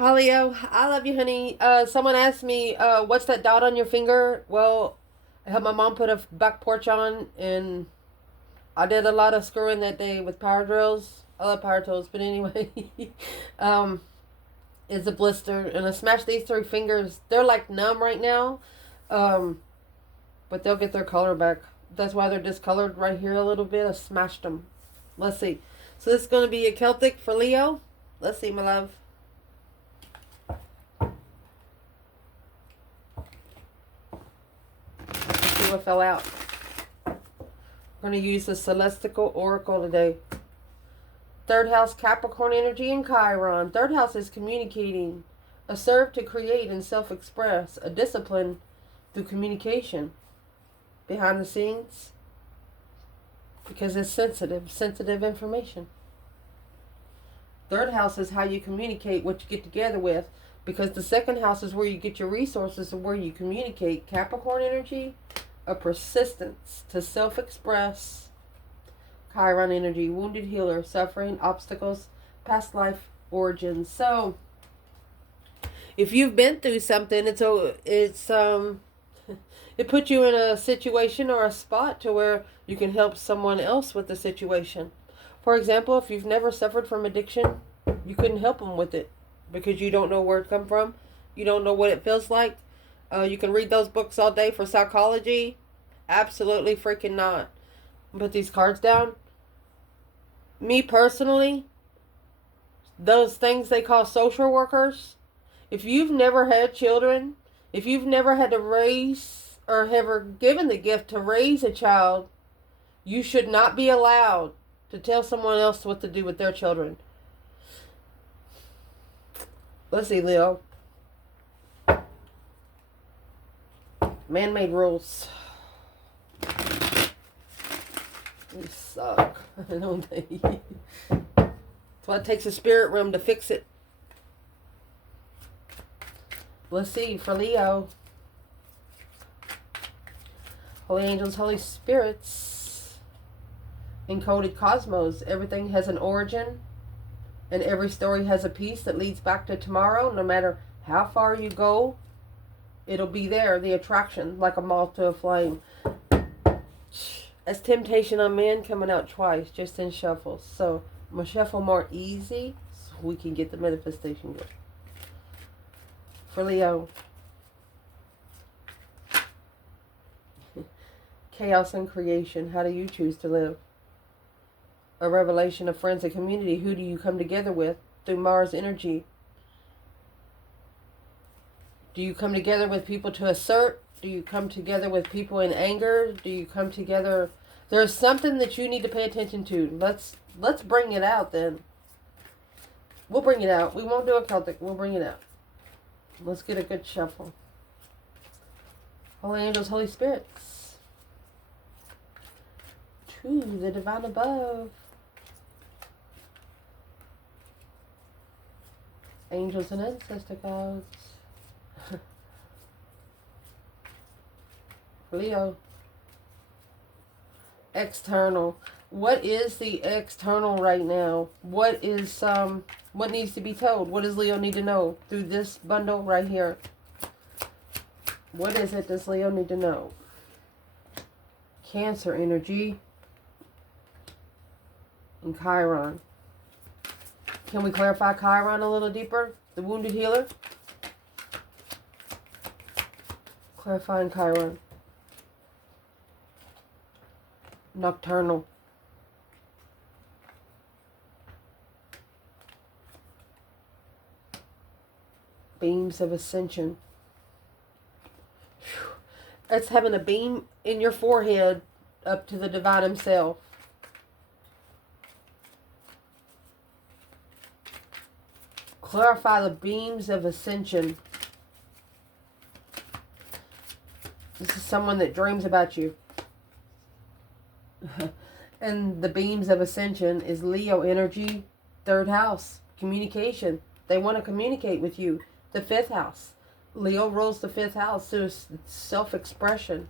Hi, Leo. I love you, honey. Someone asked me, what's that dot on your finger? Well, I helped my mom put a back porch on, and I did a lot of screwing that day with power drills. I love power tools, but anyway, um, it's a blister, and I smashed these three fingers. They're like numb right now, um, but they'll get their color back. That's why they're discolored right here a little bit. I smashed them. Let's see. So this is going to be a Celtic for Leo. Let's see, my love. What fell out. We're going to use the Celestial Oracle today. Third house, Capricorn energy and Chiron. Third house is communicating, a serve to create and self-express, a discipline through communication, behind the scenes, because it's sensitive information. Third house is how you communicate, what you get together with, because the second house is where you get your resources and where you communicate. Capricorn energy, a persistence to self-express. Chiron energy, wounded healer, suffering, obstacles, past life origins. So, if you've been through something, it puts you in a situation or a spot to where you can help someone else with the situation. For example, if you've never suffered from addiction, you couldn't help them with it because you don't know where it come from. You don't know what it feels like. You can read those books all day for psychology. Absolutely freaking not. Put these cards down. Me personally, those things they call social workers, if you've never had children, if you've never had to raise or ever given the gift to raise a child, you should not be allowed to tell someone else what to do with their children. Let's see, Leo. Man-made rules. They suck, don't they? That's why it takes a spirit room to fix it. Let's see, for Leo. Holy angels, holy spirits. Encoded cosmos. Everything has an origin. And every story has a piece that leads back to tomorrow. No matter how far you go, it'll be there. The attraction, like a moth to a flame. That's temptation on man coming out twice, just in shuffles. So I'm going to shuffle more easy so we can get the manifestation going. For Leo. Chaos and creation. How do you choose to live? A revelation of friends and community. Who do you come together with through Mars energy? Do you come together with people to assert? Do you come together with people in anger? Do you come together? There's something that you need to pay attention to. Let's bring it out then. We'll bring it out. We won't do a Celtic. We'll bring it out. Let's get a good shuffle. Holy angels, holy spirits. To the divine above. Angels and ancestor gods. Leo. External. What is the external right now? What needs to be told? What does Leo need to know through this bundle right here? What is it does Leo need to know? Cancer energy and Chiron. Can we clarify Chiron a little deeper? The wounded healer. Clarifying Chiron. Nocturnal. Beams of ascension. Whew. That's having a beam in your forehead up to the divine himself. Clarify the beams of ascension. This is someone that dreams about you. And the beams of ascension is Leo energy, third house, communication. They want to communicate with you. The fifth house. Leo rules the fifth house, so it's self-expression.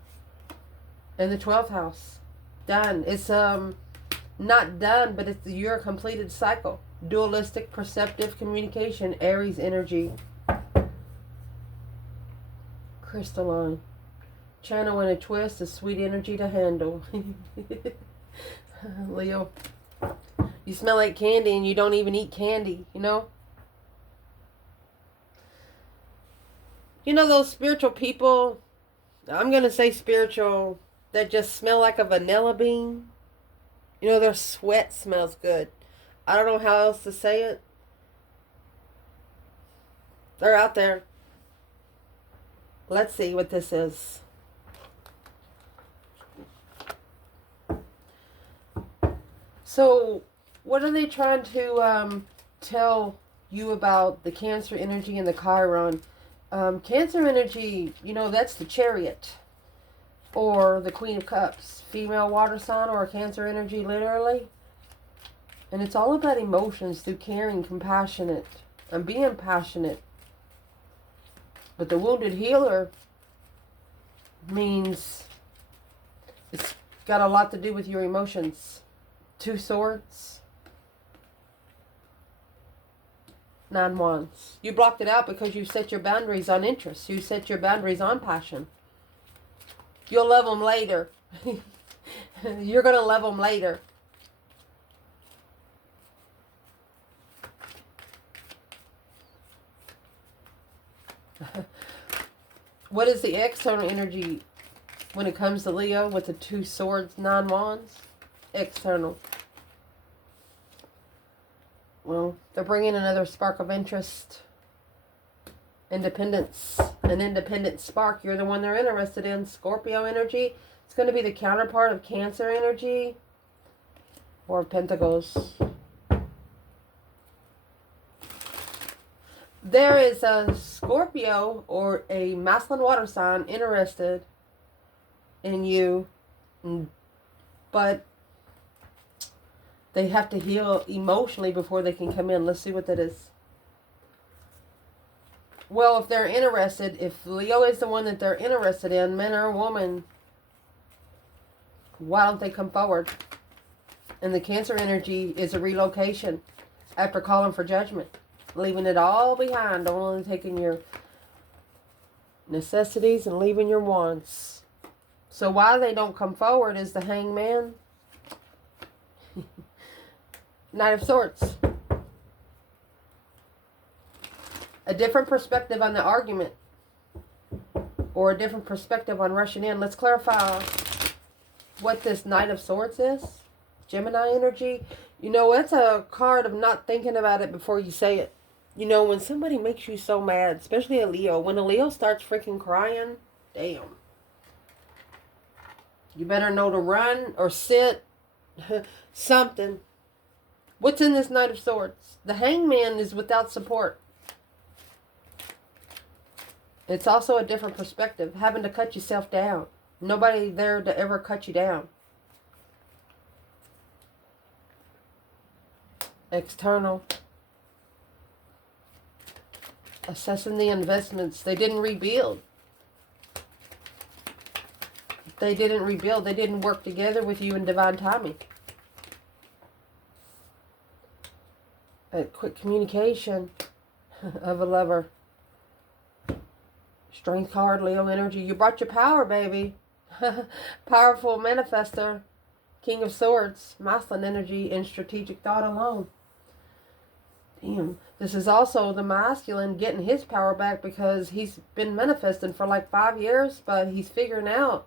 And the 12th house. Done. It's not done, but it's your completed cycle. dualistic, perceptive communication, Aries energy. Crystalline. Channel in a twist, a sweet energy to handle. Leo. You smell like candy and you don't even eat candy, you know? You know those spiritual people, I'm going to say spiritual, that just smell like a vanilla bean? You know, their sweat smells good. I don't know how else to say it. They're out there. Let's see what this is. So, what are they trying to tell you about the Cancer energy and the Chiron? Cancer energy, you know, that's the Chariot. Or the Queen of Cups. Female water sign or Cancer energy, literally. And it's all about emotions through caring, compassionate, and being passionate. But the wounded healer means it's got a lot to do with your emotions. 2 swords. 9 wands. You blocked it out because you set your boundaries on interest. You set your boundaries on passion. You'll love them later. You're going to love them later. What is the external energy when it comes to Leo with the 2 swords, 9 wands? External. Well, they're bringing another spark of interest. Independence. An independent spark. You're the one they're interested in. Scorpio energy. It's going to be the counterpart of Cancer energy. Or Pentacles. There is a Scorpio or a masculine water sign interested in you. But they have to heal emotionally before they can come in. Let's see what that is. Well, if they're interested, if Leo is the one that they're interested in, man or woman, why don't they come forward? And the Cancer energy is a relocation after calling for judgment. Leaving it all behind, only taking your necessities and leaving your wants. So why they don't come forward is the Hangman. Knight of Swords. A different perspective on the argument. Or a different perspective on rushing in. Let's clarify what this Knight of Swords is. Gemini energy. You know, it's a card of not thinking about it before you say it. You know, when somebody makes you so mad, especially a Leo. When a Leo starts freaking crying, damn. You better know to run or sit. Something. What's in this Knight of Swords? The Hangman is without support. It's also a different perspective. Having to cut yourself down. Nobody there to ever cut you down. External. Assessing the investments. They didn't rebuild. They didn't rebuild. They didn't work together with you in divine timing. A quick communication of a lover. Strength card, Leo energy. You brought your power, baby. Powerful manifester. King of Swords. Masculine energy and strategic thought alone. Damn. This is also the masculine getting his power back because he's been manifesting for like 5 years, but he's figuring out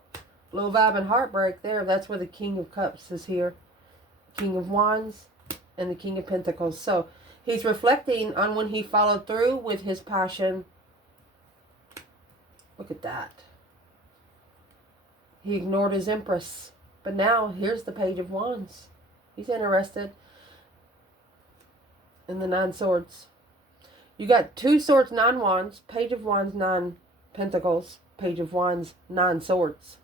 low vibe and heartbreak there. That's where the King of Cups is here. King of Wands and the King of Pentacles. So he's reflecting on when he followed through with his passion. Look at that. He ignored his Empress. But now, here's the Page of Wands. He's interested in the 9 swords. You got 2 swords, 9 wands. Page of Wands, 9 pentacles. Page of Wands, 9 swords.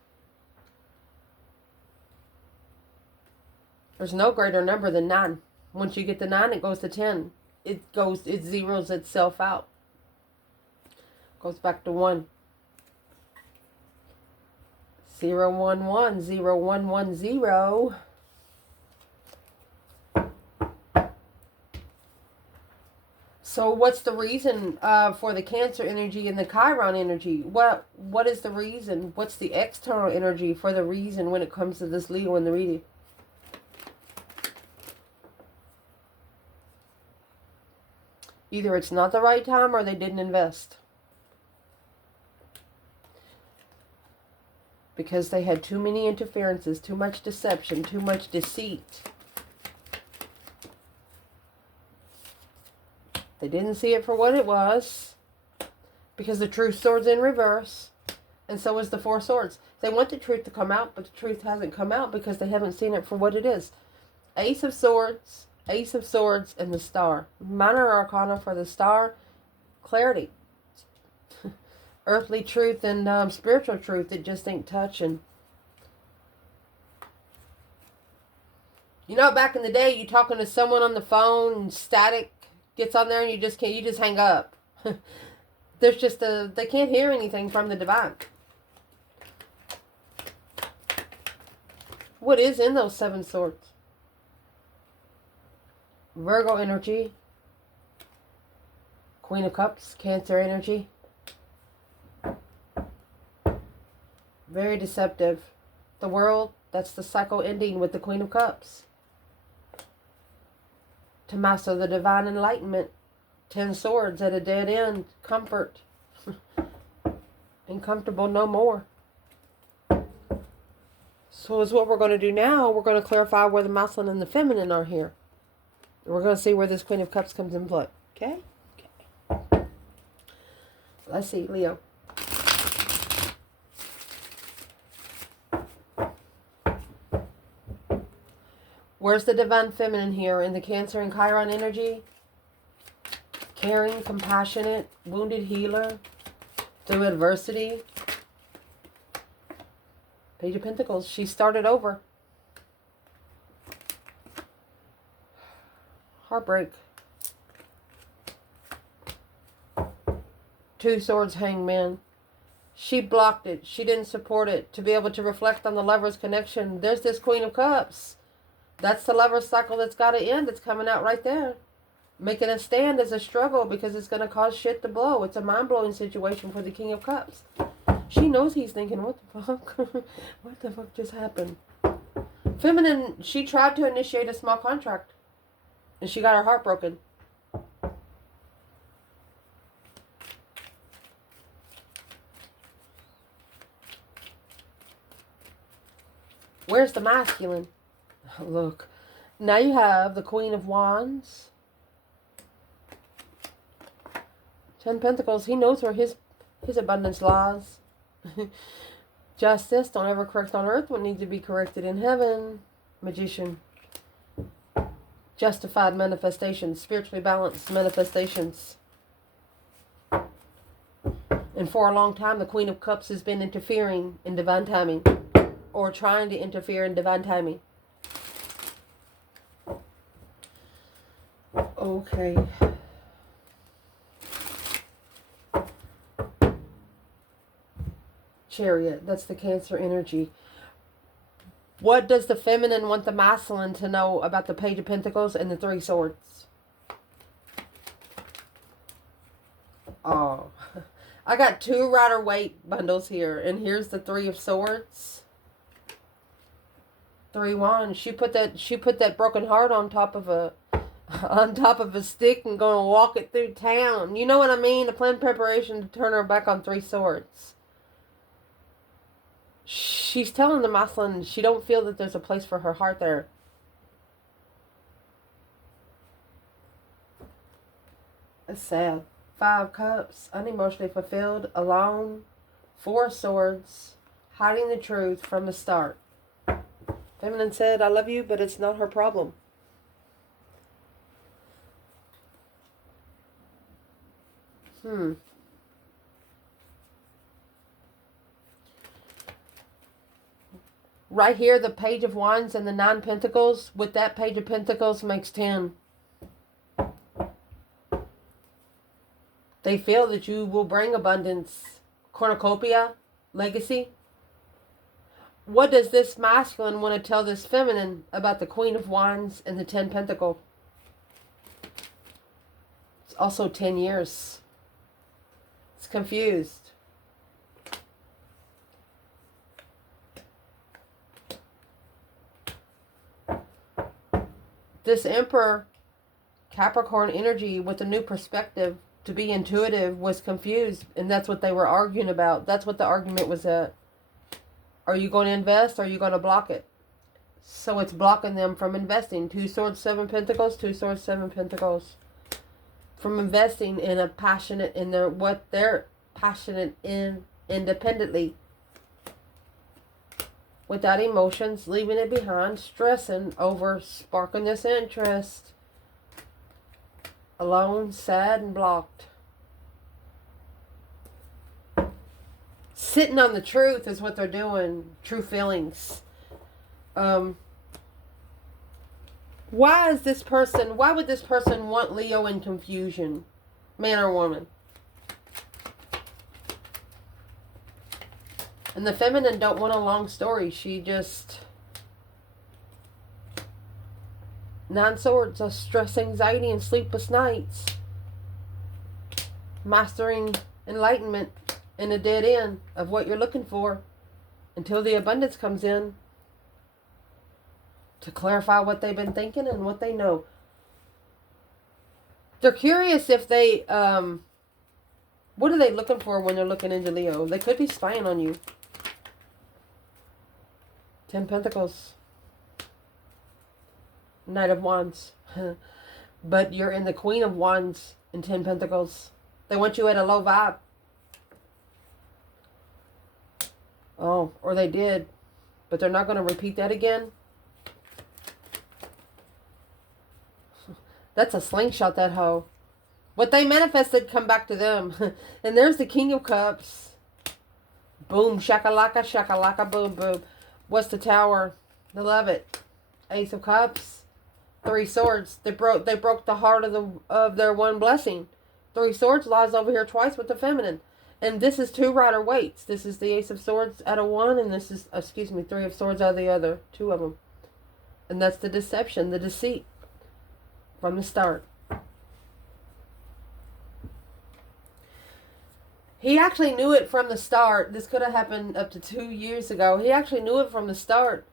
There's no greater number than 9. Once you get the 9, it goes to 10. It zeroes itself out. Goes back to 1. 011, 0110. So what's the reason for the Cancer energy and the Chiron energy? What is the reason? What's the external energy for the reason when it comes to this Leo in the reading? Either it's not the right time or they didn't invest. Because they had too many interferences, too much deception, too much deceit. They didn't see it for what it was. Because the Truth sword's in reverse. And so is the Four Swords. They want the truth to come out, but the truth hasn't come out because they haven't seen it for what it is. Ace of Swords, and the Star. Minor Arcana for the Star, clarity. Earthly truth and spiritual truth that just ain't touching. You know, back in the day, you talking to someone on the phone, and static gets on there, and you just hang up. There's just they can't hear anything from the divine. What is in those 7 swords? Virgo energy. Queen of Cups, Cancer energy. Very deceptive. The World, that's the cycle ending with the Queen of Cups. Tommaso, the divine enlightenment. 10 swords at a dead end. Comfort. Uncomfortable no more. So is what we're going to do now. We're going to clarify where the masculine and the feminine are here. We're going to see where this Queen of Cups comes in play. Okay? Okay. Let's see, Leo. Where's the divine feminine here in the Cancer and Chiron energy? Caring, compassionate, wounded healer, through adversity. Page of Pentacles. She started over. Heartbreak. 2 swords, Hangman. She blocked it. She didn't support it. To be able to reflect on the lover's connection. There's this Queen of Cups. That's the lover's cycle that's got to end. It's coming out right there. Making a stand is a struggle because it's going to cause shit to blow. It's a mind-blowing situation for the King of Cups. She knows he's thinking, what the fuck? What the fuck just happened? Feminine, she tried to initiate a small contract. And she got her heart broken. Where's the masculine? Look. Now you have the Queen of Wands. 10 Pentacles. He knows where his abundance lies. Justice. Don't ever correct on earth what needs to be corrected in heaven. Magician. Justified manifestations. Spiritually balanced manifestations. And for a long time, the Queen of Cups has been interfering in divine timing. Or trying to interfere in divine timing. Okay. Chariot. That's the Cancer energy. What does the feminine want the masculine to know about the Page of Pentacles and the 3 swords? Oh. I got 2 Rider-Waite bundles here. And here's the 3 of Swords. 3 wands. She put that broken heart on top of a stick and gonna walk it through town. You know what I mean? A planned preparation to turn her back on 3 swords. She's telling the masculine she don't feel that there's a place for her heart there. It's sad. 5 cups. Unemotionally fulfilled. Alone. 4 swords. Hiding the truth from the start. Feminine said, I love you, but it's not her problem. Right here, the Page of Wands and the 9 Pentacles. With that Page of Pentacles makes 10. They feel that you will bring abundance. Cornucopia. Legacy. What does this masculine want to tell this feminine about the Queen of Wands and the 10 Pentacles? also 10 years. It's confused. This Emperor Capricorn energy with a new perspective, to be intuitive, was confused, and that's what they were arguing about. That's what the argument was at. Are you going to invest, or are you going to block it? So it's blocking them from investing. 2 swords, 7 pentacles, 2 swords, 7 pentacles. From investing in a passionate, in their, what they're passionate in independently. Without emotions, leaving it behind, stressing over sparking this interest. Alone, sad, and blocked. Sitting on the truth is what they're doing. True feelings. Why would this person want Leo in confusion? Man or woman? And the feminine don't want a long story. She just... 9 swords of stress, anxiety, and sleepless nights. Mastering enlightenment in a dead end of what you're looking for until the abundance comes in to clarify what they've been thinking and what they know. They're curious if they, what are they looking for when they're looking into Leo? They could be spying on you. 10 Pentacles. Knight of Wands. But you're in the Queen of Wands in 10 Pentacles. They want you at a low vibe. Oh, or they did. But they're not going to repeat that again. That's a slingshot, that hoe. What they manifested come back to them. And there's the King of Cups. Boom, shakalaka, boom, boom. What's the Tower? They love it. Ace of Cups. 3 swords. They broke the heart of their one blessing. 3 swords lies over here twice with the feminine. And this is 2 rider weights. This is the Ace of Swords out of one, and this is, 3 of Swords out of the other. 2 of them. And that's the deception, the deceit. From the start. He actually knew it from the start. This could have happened up to 2 years ago. He actually knew it from the start.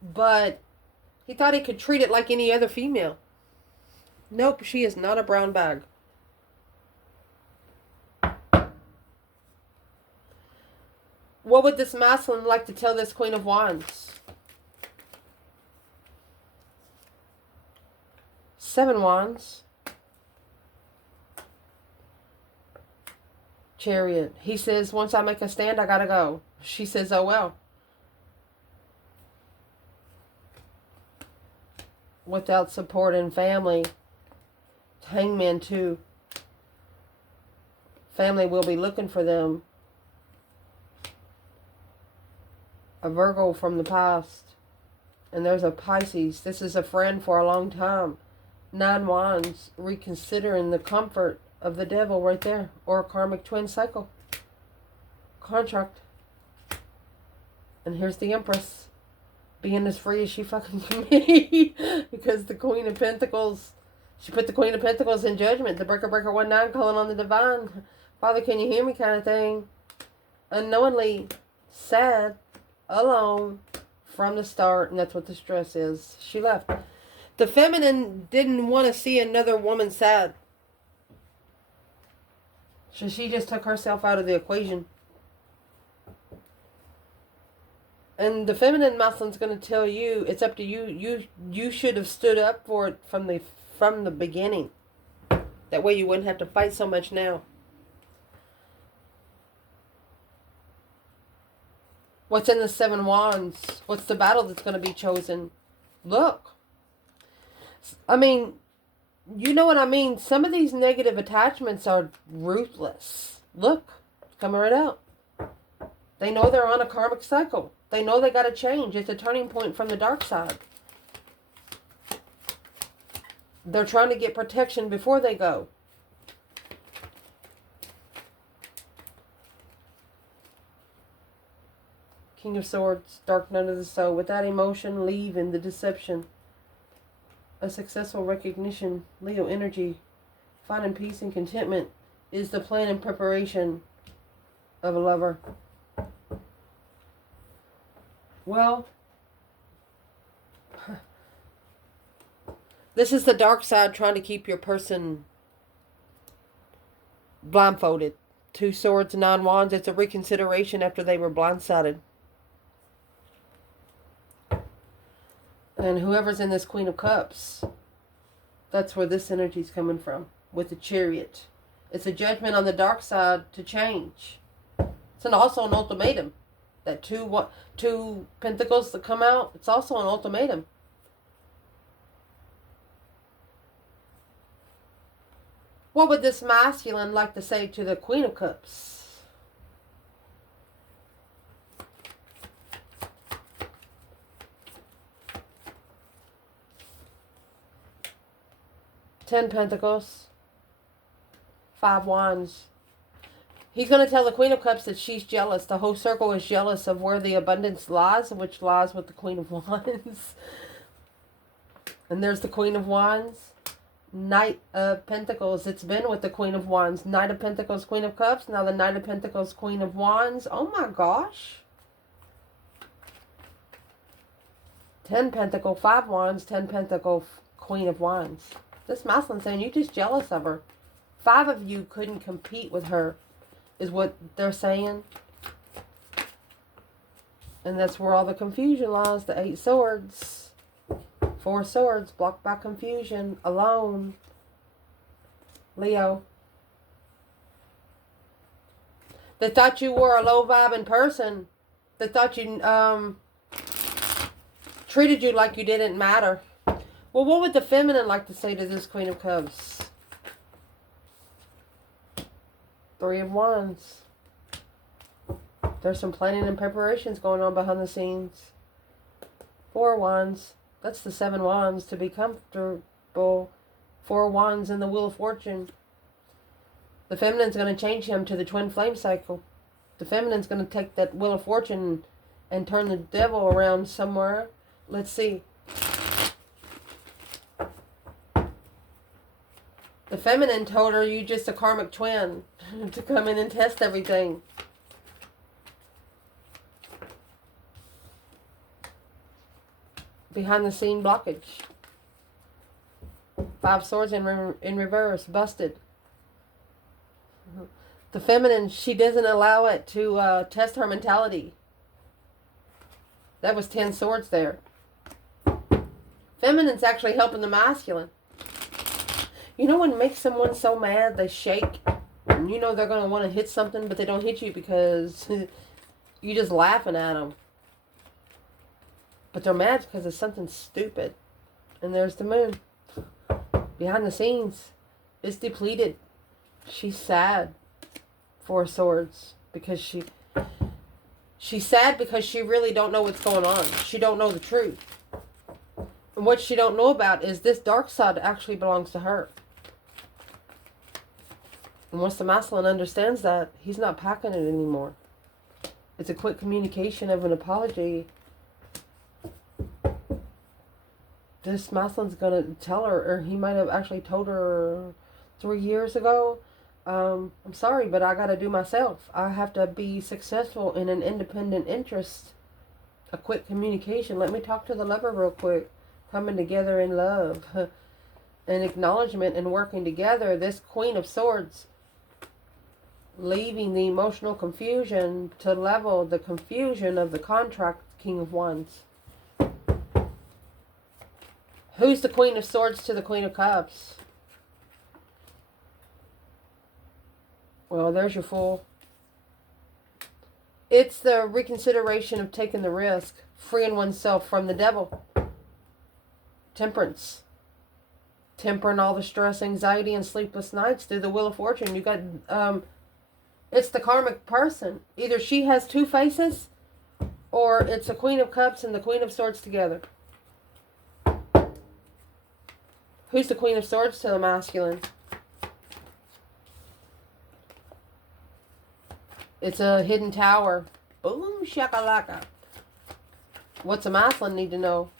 But he thought he could treat it like any other female. Nope, she is not a brown bag. What would this masculine like to tell this Queen of Wands? 7 Wands. Chariot. He says, once I make a stand, I gotta go. She says, oh well. Without support and family. Hangman too. Family will be looking for them. A Virgo from the past. And there's a Pisces. This is a friend for a long time. 9 Wands. Reconsidering the comfort of the devil right there. Or a karmic twin cycle. Contract. And here's the Empress. Being as free as she fucking can be. Because the Queen of Pentacles, she put the Queen of Pentacles in judgment. The breaker 19 calling on the divine. Father, can you hear me kind of thing. Unknowingly sad. Alone. From the start. And that's what the stress is. She left. The feminine didn't want to see another woman sad. So she just took herself out of the equation. And the feminine masculine's going to tell you, it's up to you. You should have stood up for it from the beginning. That way you wouldn't have to fight so much now. What's in the 7 Wands? What's the battle that's going to be chosen? Look. I mean, you know what I mean? Some of these negative attachments are ruthless. Look. It's coming right out. They know they're on a karmic cycle. They know they got to change. It's a turning point from the dark side. They're trying to get protection before they go. King of Swords, Dark Night of the Soul. Without emotion, leave in the deception. A successful recognition. Leo energy. Finding peace and contentment is the plan and preparation of a lover. Well, this is the dark side trying to keep your person blindfolded. 2 swords, 9 wands. It's a reconsideration after they were blindsided. And whoever's in this Queen of Cups, that's where this energy is coming from. With the Chariot. It's a judgment on the dark side to change. It's also an ultimatum. That two pentacles that come out, it's also an ultimatum. What would this masculine like to say to the Queen of Cups? Ten Pentacles. 5 Wands. He's going to tell the Queen of Cups that she's jealous. The whole circle is jealous of where the abundance lies, which lies with the Queen of Wands. And there's the Queen of Wands. Knight of Pentacles. It's been with the Queen of Wands. Knight of Pentacles, Queen of Cups. Now the Knight of Pentacles, Queen of Wands. Oh my gosh. 10 Pentacle, 5 Wands. 10 Pentacle, Queen of Wands. This masculine saying you're just jealous of her. 5 of you couldn't compete with her, is what they're saying. And that's where all the confusion lies. The 8 Swords. 4 Swords, blocked by confusion, alone. Leo. They thought you were a low-vibing person. They thought you treated you like you didn't matter. Well, what would the feminine like to say to this Queen of Cups? 3 of Wands. There's some planning and preparations going on behind the scenes. 4 Wands. That's the 7 Wands to be comfortable. 4 Wands in the Wheel of Fortune. The feminine's going to change him to the twin flame cycle. The feminine's going to take that Wheel of Fortune and turn the devil around somewhere. Let's see. The feminine told her you just a karmic twin to come in and test everything. Behind the scene blockage. 5 Swords in reverse. Busted. The feminine, she doesn't allow it to test her mentality. That was 10 Swords there. Feminine's actually helping the masculine. You know when it makes someone so mad they shake? And you know they're going to want to hit something, but they don't hit you because you're just laughing at them. But they're mad because it's something stupid. And there's the moon. Behind the scenes. It's depleted. She's sad. 4 Swords. Because she's sad because she really don't know what's going on. She don't know the truth. And what she don't know about is this dark side actually belongs to her. And once the masculine understands that, he's not packing it anymore. It's a quick communication of an apology. This masculine's going to tell her, or he might have actually told her 3 years ago, I'm sorry, but I got to do myself. I have to be successful in an independent interest. A quick communication. Let me talk to the lover real quick. Coming together in love. An acknowledgement and working together. This Queen of Swords. Leaving the emotional confusion to level the confusion of the contract, King of Wands. Who's the Queen of Swords to the Queen of Cups? Well, there's your Fool. It's the reconsideration of taking the risk. Freeing oneself from the devil. Temperance. Tempering all the stress, anxiety, and sleepless nights through the Wheel of Fortune. You got, it's the karmic person. Either she has 2 faces, or it's a Queen of Cups and the Queen of Swords together. Who's the Queen of Swords to the masculine? It's a hidden tower. Boom, shakalaka. What's a masculine need to know?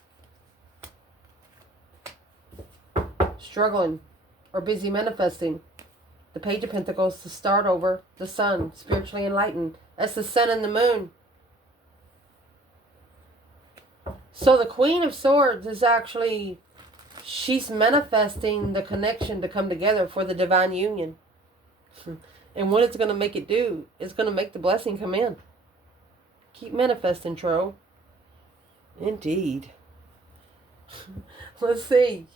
Struggling. or busy manifesting. The Page of Pentacles, to start over. The Sun, spiritually enlightened. That's the Sun and the Moon. So the Queen of Swords is actually, she's manifesting the connection to come together for the divine union. And what it's going to make it do, it's going to make the blessing come in. Keep manifesting, Tro. Indeed. Let's see.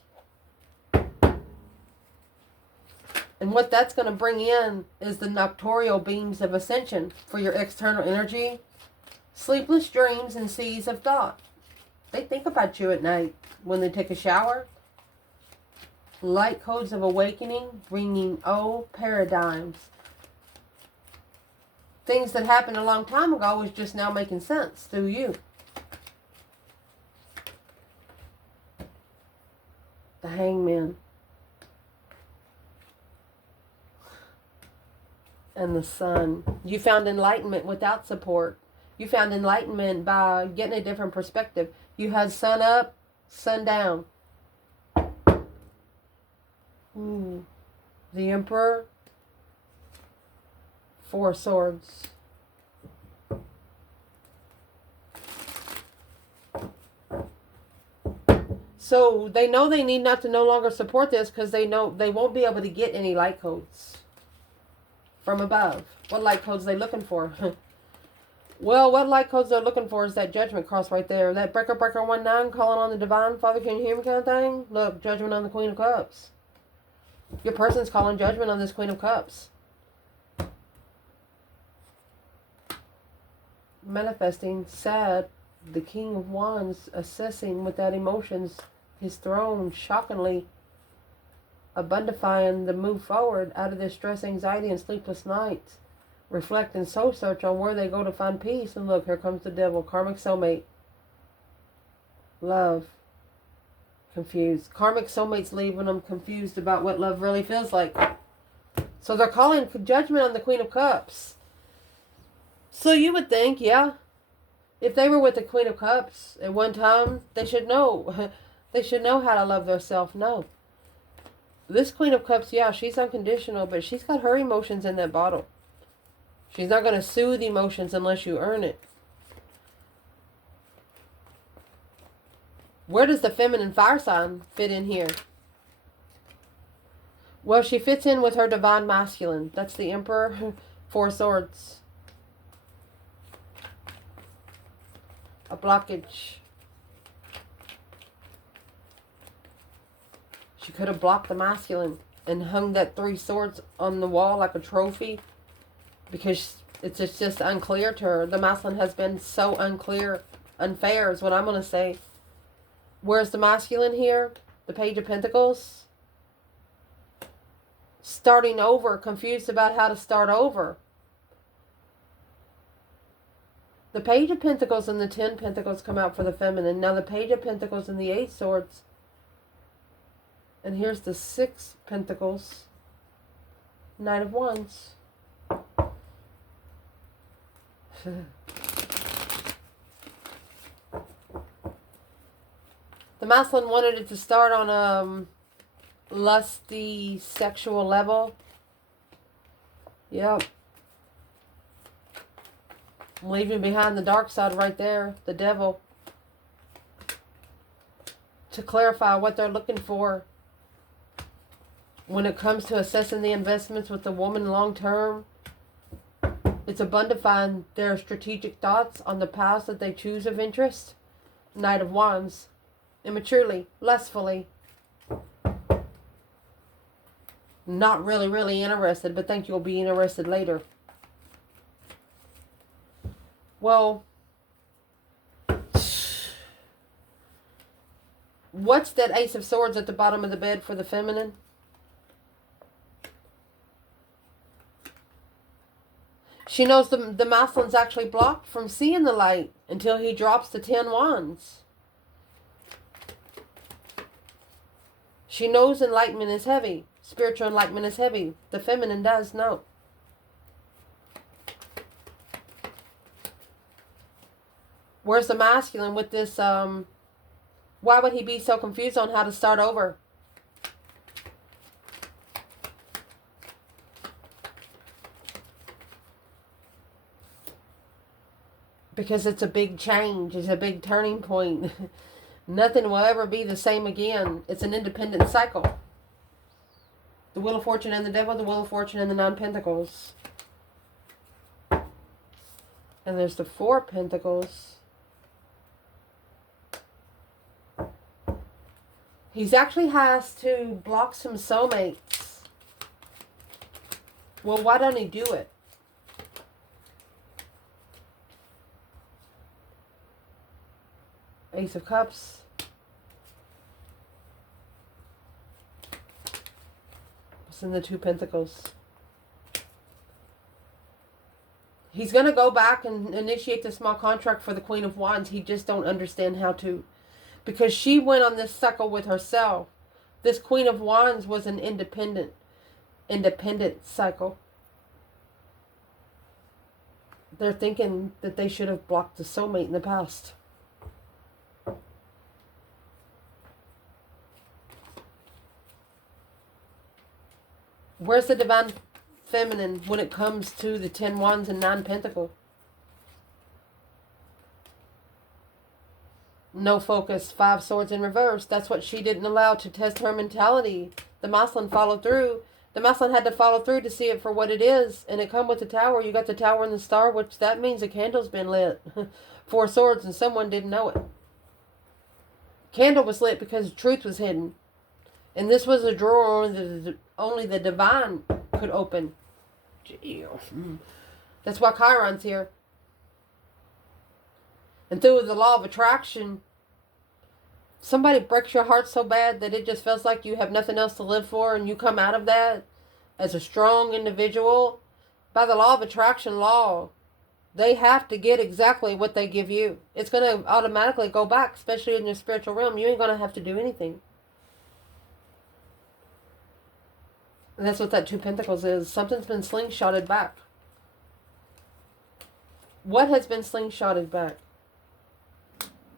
And what that's going to bring in is the nocturnal beams of ascension for your external energy. Sleepless dreams and seas of thought. They think about you at night when they take a shower. Light codes of awakening, bringing old paradigms. Things that happened a long time ago is just now making sense through you. The Hangman. And the Sun. You found enlightenment without support. You found enlightenment by getting a different perspective. You had sun up, sun down. The Emperor. 4 swords. So they know they need not to no longer support this because they know they won't be able to get any light codes from above. What light codes are they looking for? Well, what light codes they're looking for is that judgment cross right there. That breaker 19 calling on the divine. Father, can you hear me kind of thing? Look, judgment on the Queen of Cups. Your person's calling judgment on this Queen of Cups. Manifesting, sad, the King of Wands assessing without emotions his throne, shockingly abundifying the move forward out of their stress, anxiety, and sleepless nights. Reflect and soul search on where they go to find peace. And look, here comes the devil. Karmic soulmate. Love. Confused. Karmic soulmates leaving them confused about what love really feels like. So they're calling judgment on the Queen of Cups. So you would think, yeah, if they were with the Queen of Cups at one time, they should know. They should know how to love themselves. No. This Queen of Cups, yeah, she's unconditional, but she's got her emotions in that bottle. She's not going to soothe emotions unless you earn it. Where does the feminine fire sign fit in here? Well, she fits in with her divine masculine. That's the Emperor. 4 swords. A blockage. She could have blocked the masculine and hung that 3 swords on the wall like a trophy. Because it's just unclear to her. The masculine has been so unclear. Unfair is what I'm going to say. Where's the masculine here? The Page of Pentacles. Starting over. Confused about how to start over. The Page of Pentacles and the 10 Pentacles come out for the feminine. Now the Page of Pentacles and the 8 swords. And here's the 6 Pentacles. Knight of Wands. The masculine wanted it to start on a lusty sexual level. Yep. Leaving behind the dark side right there, the devil. To clarify what they're looking for when it comes to assessing the investments with the woman long term. It's abundifying their strategic thoughts on the paths that they choose of interest. Knight of Wands. Immaturely, lustfully. Not really interested, but think you'll be interested later. Well, what's that Ace of Swords at the bottom of the bed for the feminine? She knows the masculine's actually blocked from seeing the light until he drops the 10 wands. She knows enlightenment is heavy. Spiritual enlightenment is heavy. The feminine does know. Where's the masculine with this, why would he be so confused on how to start over? Because it's a big change. It's a big turning point. Nothing will ever be the same again. It's an independent cycle. The Wheel of Fortune and the Devil, the Wheel of Fortune and the Nine Pentacles. And there's the Four Pentacles. He's actually has to block some soulmates. Well, why don't he do it? Ace of Cups. What's in the Two Pentacles? He's going to go back and initiate the small contract for the Queen of Wands. He just don't understand how to. Because she went on this cycle with herself. This Queen of Wands was an independent cycle. They're thinking that they should have blocked the soulmate in the past. Where's the Divine Feminine when it comes to the 10 Wands and 9 Pentacles? No focus, 5 Swords in reverse. That's what she didn't allow to test her mentality. The Maslin followed through. The Maslin had to follow through to see it for what it is. And it come with the Tower. You got the Tower and the Star, which that means a candle's been lit. 4 Swords and someone didn't know it. Candle was lit because truth was hidden. And this was a drawer only the divine could open. That's why Chiron's here. And through the law of attraction, somebody breaks your heart so bad that it just feels like you have nothing else to live for, and you come out of that as a strong individual. By the law of attraction they have to get exactly what they give you. It's going to automatically go back, especially in your spiritual realm. You ain't going to have to do anything. And that's what that Two Pentacles is. Something's been slingshotted back. What has been slingshotted back?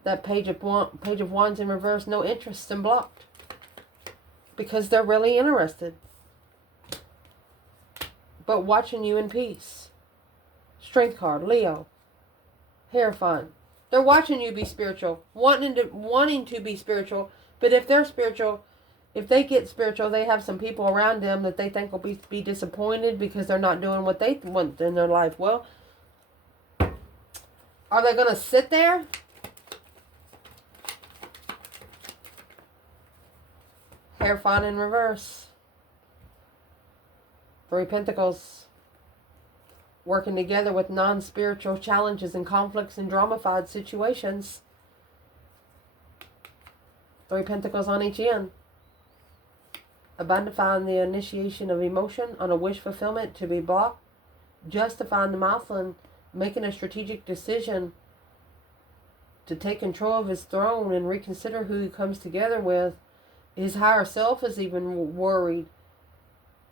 That Page of Wands in reverse, no interest and blocked. Because they're really interested. But watching you in peace. Strength card, Leo. Hierophant. They're watching you be spiritual. Wanting to be spiritual. But if they're spiritual, if they get spiritual, they have some people around them that they think will be disappointed because they're not doing what they want in their life. Well, are they going to sit there? Hierophant in reverse. 3 Pentacles. Working together with non-spiritual challenges and conflicts and dramified situations. 3 Pentacles on each end. Identifying the initiation of emotion on a wish fulfillment to be blocked. Justifying the Maslin making a strategic decision to take control of his throne and reconsider who he comes together with. His higher self is even worried.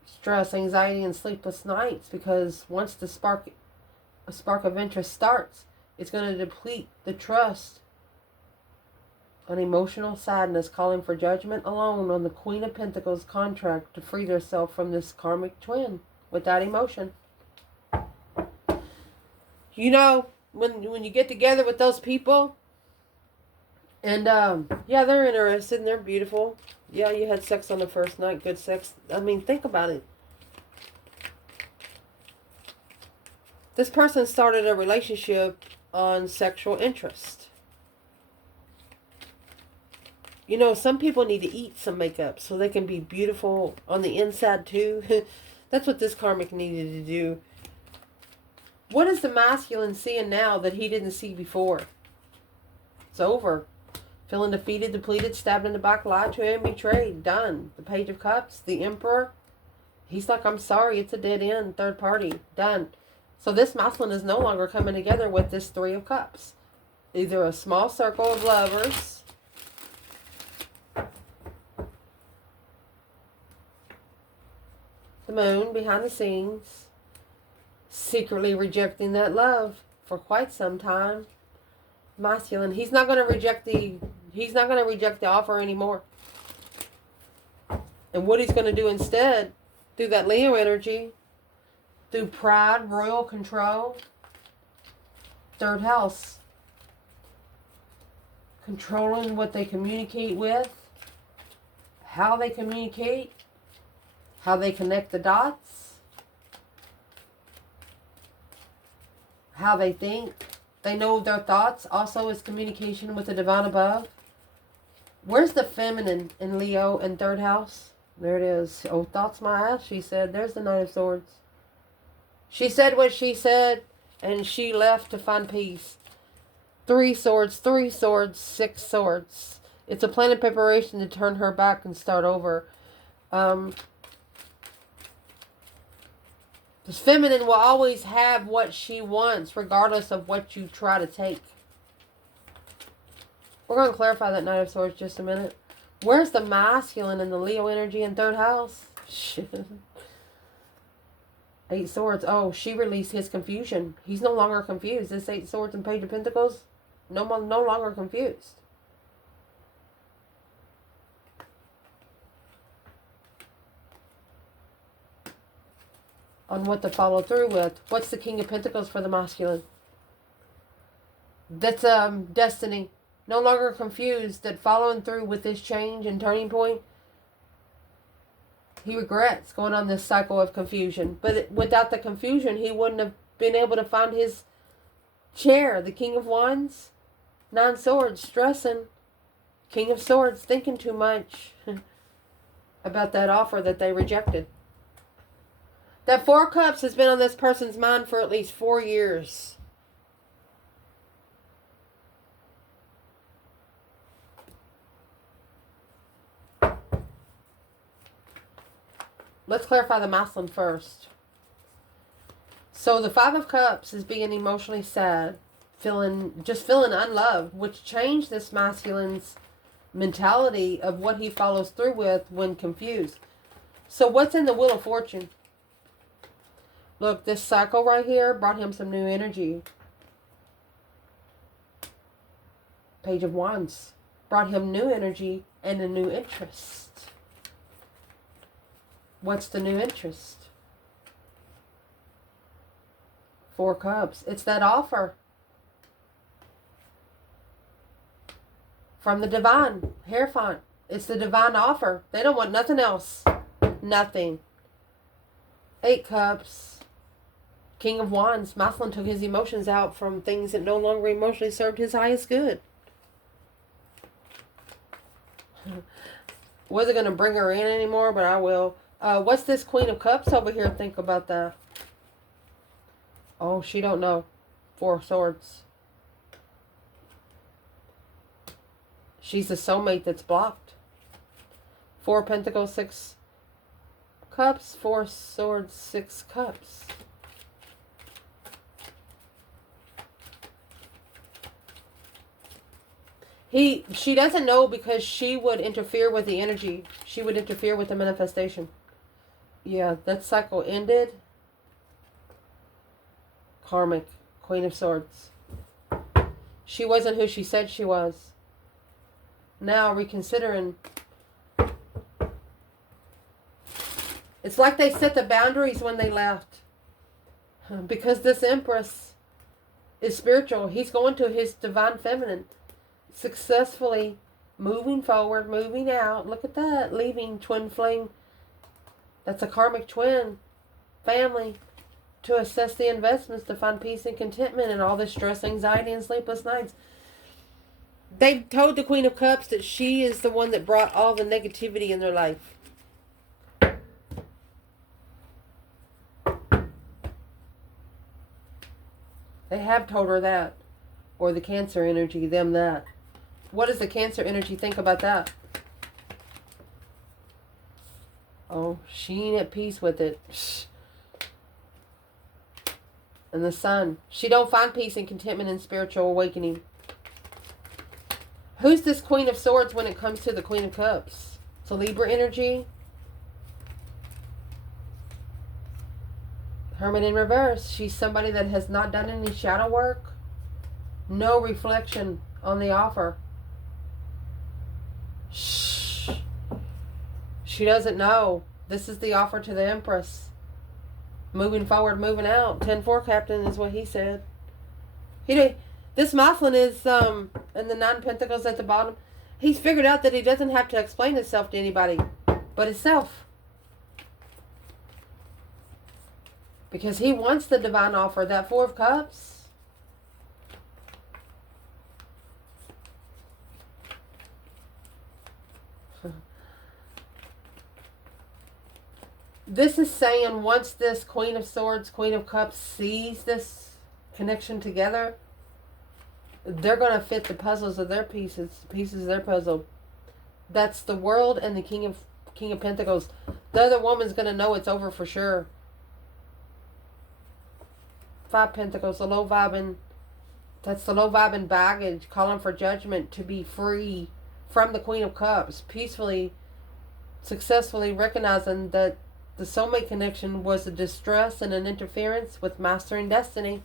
Stress, anxiety, and sleepless nights, because once a spark of interest starts, it's going to deplete the trust. An emotional sadness, calling for judgment alone on the Queen of Pentacles contract to free herself from this karmic twin without emotion. You know, when you get together with those people, and yeah, they're interested and they're beautiful. Yeah, you had sex on the first night, good sex. I mean, think about it. This person started a relationship on sexual interest. You know, some people need to eat some makeup so they can be beautiful on the inside too. That's what this karmic needed to do. What is the masculine seeing now that he didn't see before? It's over. Feeling defeated, depleted, stabbed in the back, lied to and betrayed. Done. The Page of Cups, the Emperor. He's like, I'm sorry, it's a dead end. Third party. Done. So this masculine is no longer coming together with this 3 of Cups. Either a small circle of lovers. The Moon behind the scenes. Secretly rejecting that love for quite some time. Masculine. He's not going to reject the offer anymore. And what he's going to do instead, through that Leo energy, through pride, royal control, Third house. Controlling what they communicate with, how they communicate, how they connect the dots, how they think. They know their thoughts also is communication with the divine above. Where's the feminine in Leo in third house? There it is. Oh, thoughts my ass, she said. There's the Knight of Swords. She said what she said, and she left to find peace. 3 swords, 6 swords. It's a plan of preparation to turn her back and start over. This feminine will always have what she wants, regardless of what you try to take. We're going to clarify that Knight of Swords just a minute. Where's the masculine and the Leo energy in third house? Shit. 8 swords. Oh, she released his confusion. He's no longer confused. This 8 swords and Page of Pentacles, no longer confused. On what to follow through with. What's the King of Pentacles for the masculine? That's destiny. No longer confused that following through with this change and turning point, he regrets going on this cycle of confusion. But without the confusion, he wouldn't have been able to find his chair. The King of Wands, 9 swords, stressing. King of Swords, thinking too much about that offer that they rejected. That 4 cups has been on this person's mind for at least 4 years. Let's clarify the masculine first. So the 5 of Cups is being emotionally sad, just feeling unloved, which changed this masculine's mentality of what he follows through with when confused. So what's in the Wheel of Fortune? Look, this cycle right here brought him some new energy. Page of Wands brought him new energy and a new interest. What's the new interest? 4 cups. It's that offer from the divine. Hierophant. It's the divine offer. They don't want nothing else. Nothing. 8 cups. King of Wands. Masculine took his emotions out from things that no longer emotionally served his highest good. Wasn't going to bring her in anymore, but I will. What's this Queen of Cups over here? Think about that. Oh, she don't know. 4 swords. She's a soulmate that's blocked. 4 Pentacles, 6 Cups, 4 swords, 6 cups. She doesn't know because she would interfere with the energy. She would interfere with the manifestation. Yeah, that cycle ended. Karmic, Queen of Swords. She wasn't who she said she was. Now reconsidering. It's like they set the boundaries when they left. Because this Empress is spiritual. He's going to his divine feminine. Successfully moving forward, moving out. Look at that. Leaving twin flame. That's a karmic twin family to assess the investments, to find peace and contentment and all this stress, anxiety, and sleepless nights. They told the Queen of Cups that she is the one that brought all the negativity in their life. They have told her that. Or the Cancer energy, them that. What does the Cancer energy think about that? Oh, she ain't at peace with it. And the Sun. She don't find peace and contentment in spiritual awakening. Who's this Queen of Swords when it comes to the Queen of Cups? It's a Libra energy. Hermit in reverse. She's somebody that has not done any shadow work. No reflection on the offer. Shh. She doesn't know. This is the offer to the Empress. Moving forward, moving out. 10-4 captain is what he said. This Moslin is and the 9 Pentacles at the bottom. He's figured out that he doesn't have to explain himself to anybody but himself. Because he wants the divine offer. That 4 of Cups. This is saying once this Queen of Swords, Queen of Cups sees this connection together, they're going to fit the puzzles of their pieces of their puzzle. That's the World and the King of Pentacles. The other woman's going to know it's over for sure. 5 Pentacles, the low vibing. That's the low vibing baggage, calling for judgment to be free from the Queen of Cups, peacefully, successfully recognizing that the soulmate connection was a distress and an interference with mastering destiny.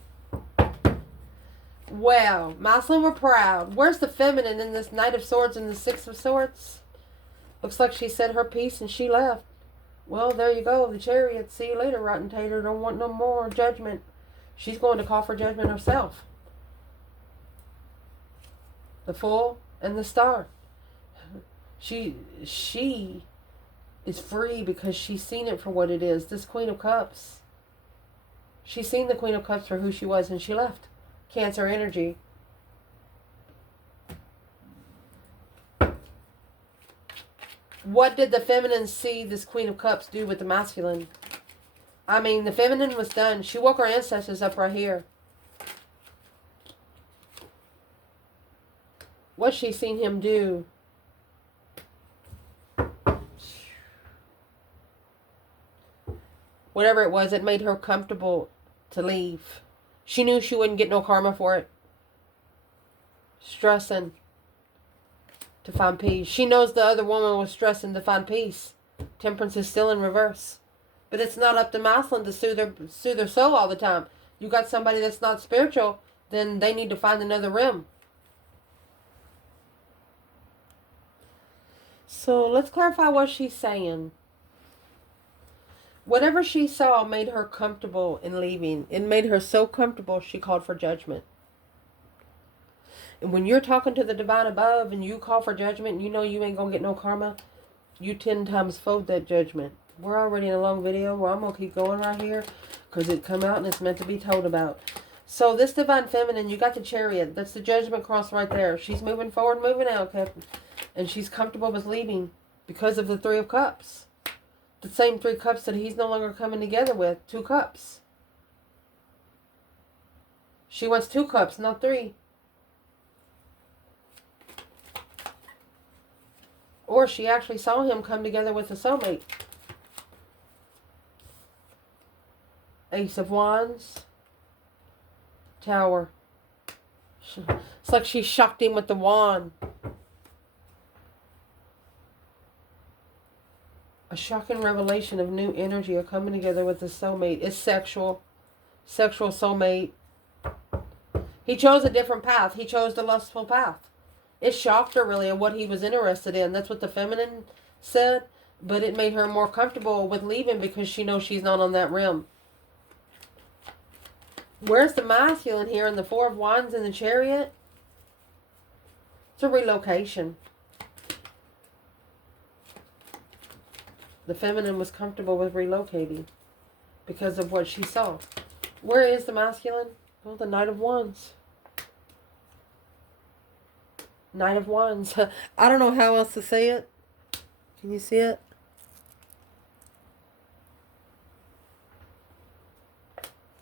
Well, Moslin were proud. Where's the feminine in this Knight of Swords and the 6 of Swords? Looks like she said her piece and she left. Well, there you go. The Chariot. See you later, Rotten Tater. Don't want no more judgment. She's going to call for judgment herself. The Fool and the Star. She is free because she's seen it for what it is. This Queen of Cups. She's seen the Queen of Cups for who she was and she left. Cancer energy. What did the feminine see this Queen of Cups do with the masculine? I mean, the feminine was done. She woke her ancestors up right here. What's she seen him do? Whatever it was, it made her comfortable to leave. She knew she wouldn't get no karma for it. Stressing to find peace. She knows the other woman was stressing to find peace. Temperance is still in reverse. But it's not up to Moslin to soothe their soul all the time. You got somebody that's not spiritual, then they need to find another rim. So let's clarify what she's saying. Whatever she saw made her comfortable in leaving. It made her so comfortable she called for judgment. And when you're talking to the divine above and you call for judgment and you know you ain't going to get no karma, you 10 times fold that judgment. We're already in a long video. Well, I'm going to keep going right here because it come out and it's meant to be told about. So this divine feminine, you got the Chariot. That's the judgment cross right there. She's moving forward, moving out, Captain. And she's comfortable with leaving because of the 3 of Cups. The same 3 cups that he's no longer coming together with. 2 cups. She wants 2 cups, not 3. Or she actually saw him come together with a soulmate. Ace of Wands. Tower. It's like she shocked him with the wand. A shocking revelation of new energy are coming together with the soulmate. It's sexual. Sexual soulmate. He chose a different path. He chose the lustful path. It shocked her really of what he was interested in. That's what the feminine said. But it made her more comfortable with leaving because she knows she's not on that rim. Where's the masculine here in the 4 of Wands and the Chariot? It's a relocation. The feminine was comfortable with relocating because of what she saw. Where is the masculine? Well, the Knight of Wands. Knight of Wands. I don't know how else to say it. Can you see it?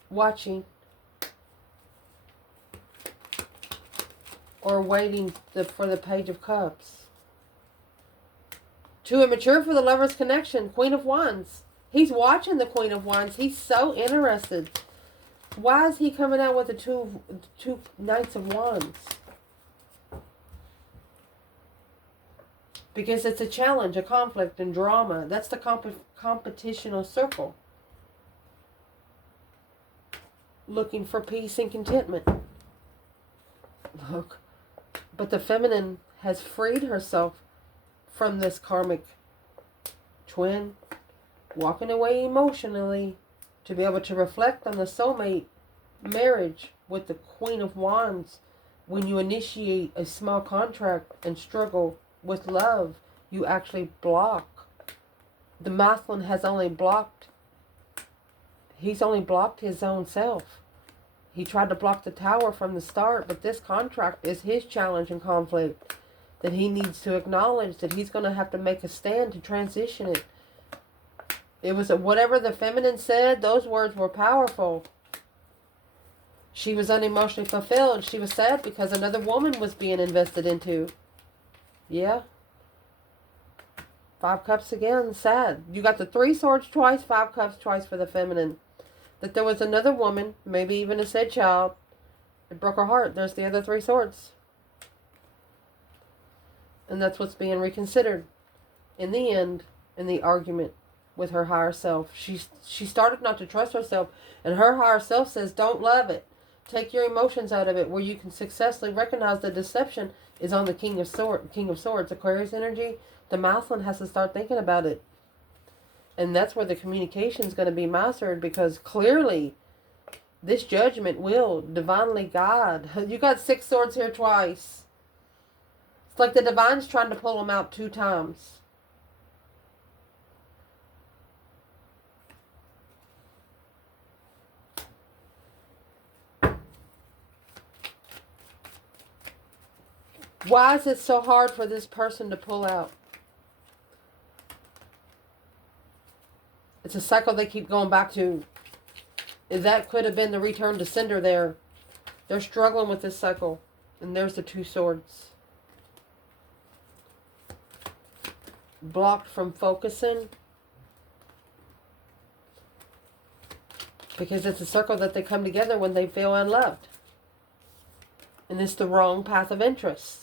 Watching. Or waiting for the Page of Cups. Too immature for the lover's connection. Queen of Wands. He's watching the Queen of Wands. He's so interested. Why is he coming out with the two Knights of Wands? Because it's a challenge, a conflict, and drama. That's the competitional circle. Looking for peace and contentment. Look. But the feminine has freed herself from this karmic twin, walking away emotionally to be able to reflect on the soulmate marriage with the Queen of Wands, when you initiate a small contract and struggle with love, you actually block. The masculine has only blocked, he's only blocked his own self. He tried to block the Tower from the start, but this contract is his challenge and conflict that he needs to acknowledge, that he's going to have to make a stand to transition it. It was whatever the feminine said, those words were powerful. She was unemotionally fulfilled. She was sad because another woman was being invested into. Yeah. 5 cups again, sad. You got the 3 swords twice, 5 cups twice for the feminine. That there was another woman, maybe even a said child. It broke her heart. There's the other 3 swords. And that's what's being reconsidered. In the end, in the argument with her higher self. She started not to trust herself. And her higher self says, don't love it. Take your emotions out of it, where you can successfully recognize the deception is on the King of Swords, Aquarius energy. The masculine has to start thinking about it. And that's where the communication is going to be mastered, because clearly this judgment will divinely guide. You got 6 swords here twice. It's like the divine's trying to pull them out 2 times. Why is it so hard for this person to pull out? It's a cycle they keep going back to. That could have been the return to sender there. They're struggling with this cycle. And there's the 2 swords. Blocked from focusing. Because it's a circle that they come together when they feel unloved. And it's the wrong path of interest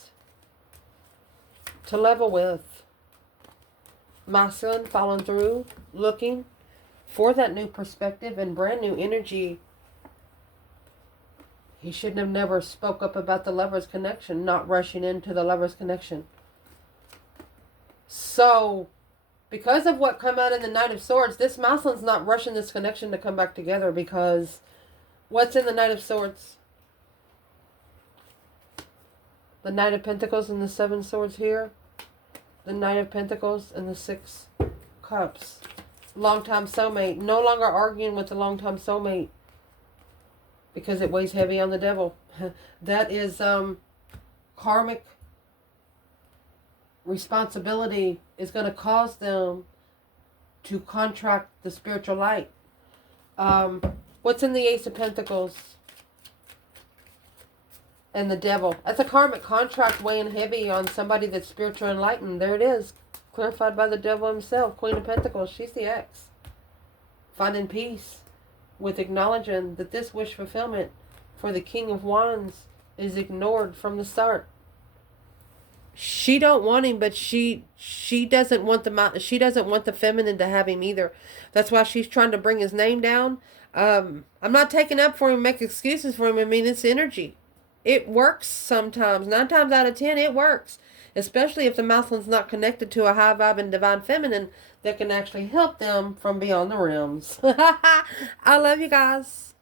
to level with. Masculine following through, looking for that new perspective and brand new energy. He shouldn't have never spoke up about the lover's connection, not rushing into the lover's connection. So, because of what come out in the Knight of Swords, this masculine's not rushing this connection to come back together, because what's in the Knight of Swords? The Knight of Pentacles and the 7 swords here. The Knight of Pentacles and the 6 cups. Long-time soulmate. No longer arguing with the long-time soulmate, because it weighs heavy on the devil. That is karmic responsibility is going to cause them to contract the spiritual light. What's in the Ace of Pentacles? And the devil. That's a karmic contract weighing heavy on somebody that's spiritual enlightened. There it is. Clarified by the devil himself. Queen of Pentacles. She's the ex. Finding peace with acknowledging that this wish fulfillment for the King of Wands is ignored from the start. She don't want him, but she doesn't want the feminine to have him either. That's why she's trying to bring his name down. I'm not taking up for him, make excuses for him. I mean, it's energy. It works sometimes. 9 times out of 10, it works. Especially if the masculine's not connected to a high vibe and divine feminine that can actually help them from beyond the realms. I love you guys.